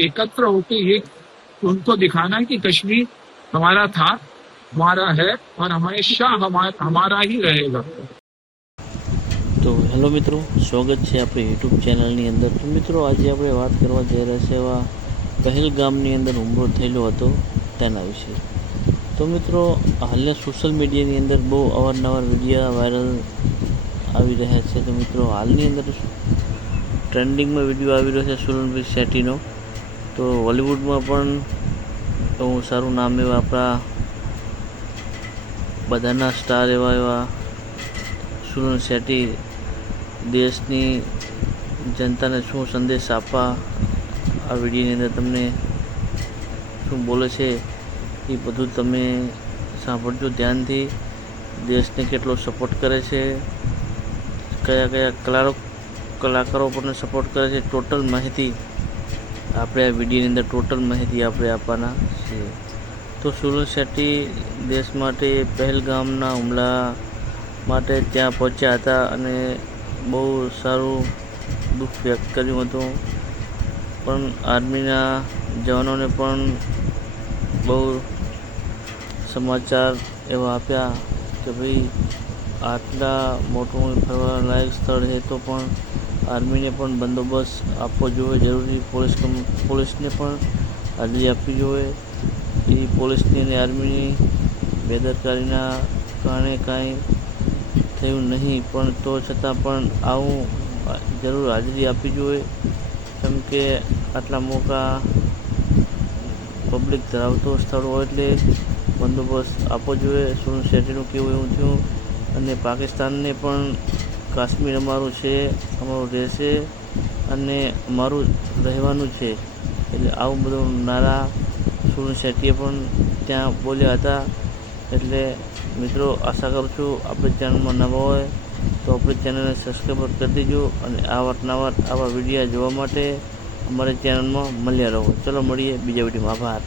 एकत्र होकर ये उनको दिखाना कि कश्मीर हमारा था, हमारा है और हमेशा हमारा ही रहेगा। तो हेलो मित्रों, स्वागत है अपने यूट्यूब चैनलની અંદર। તો મિત્રો, આજે આપણે વાત કરવા જઈ રહ્યા છે એવા પહેલગામની અંદર હુમલો થયેલો હતો તેના વિશે। તો મિત્રો, હાલના સોશિયલ મીડિયાની અંદર બહુ અવારનવાર વિડીયો વાયરલ આવી રહ્યા છે। તો મિત્રો, હાલની અંદર ટ્રેન્ડિંગમાં વિડીયો આવી રહ્યો છે સુલનભાઈ શેટ્ટીનો। તો હોલિવૂડમાં પણ બહુ સારું નામ એવા આપણા બધાના સ્ટાર એવા સુલન શેટ્ટી દેશની જનતાને શું સંદેશ આપવા આ વિડીયોની અંદર તમને શું બોલે છે એ બધું તમે સાંભળજો ધ્યાનથી। દેશને કેટલો સપોર્ટ કરે છે, કયા કયા કલાકારો પણ સપોર્ટ કરે છે, ટોટલ માહિતી આપણે આ વિડીયોની અંદર માહિતી આપણે આપવાના છે। તો સુલન શેટ્ટી દેશ માટે પહેલગામના હુમલા માટે ત્યાં પહોંચ્યા હતા અને બહુ સારું દુઃખ વ્યક્ત કર્યું હતું। પણ આર્મીના જવાનોને પણ બહુ સમાચાર એવા આપ્યા કે ભાઈ આટલા મોટું ફરવા લાયક સ્થળ છે તો પણ આર્મીને પણ બંદોબસ્ત આપવો જોઈએ, જરૂરી પોલીસને પણ હાજરી આપવી જોઈએ। એ પોલીસની અને આર્મીની બેદરકારીના કારણે કાંઈ થયું નહીં, પણ તો છતાં પણ આવું જરૂર હાજરી આપવી જોઈએ, કેમ કે આટલા મોટા પબ્લિક ધરાવતો સ્થળ હોય એટલે બંદોબસ્ત આપવો જોઈએ। સુલન શેટ્ટીનું કેવું એવું થયું અને પાકિસ્તાનને પણ કાશ્મીર અમારું છે, અમારું રહેશે અને અમારું રહેવાનું છે, એટલે આવું બધું નારા સુલન શેટ્ટીએ પણ ત્યાં બોલ્યા હતા। એટલે મિત્રો, આશા કરું છું આપણી ચેનલમાં નવા હોય તો આપણી ચેનલને સબસ્ક્રાઈબ કરી દેજો અને આવા વિડીયો જોવા માટે અમારી ચેનલમાં મળ્યા રહો। ચલો મળીએ બીજા વિડીયોમાં। આભાર।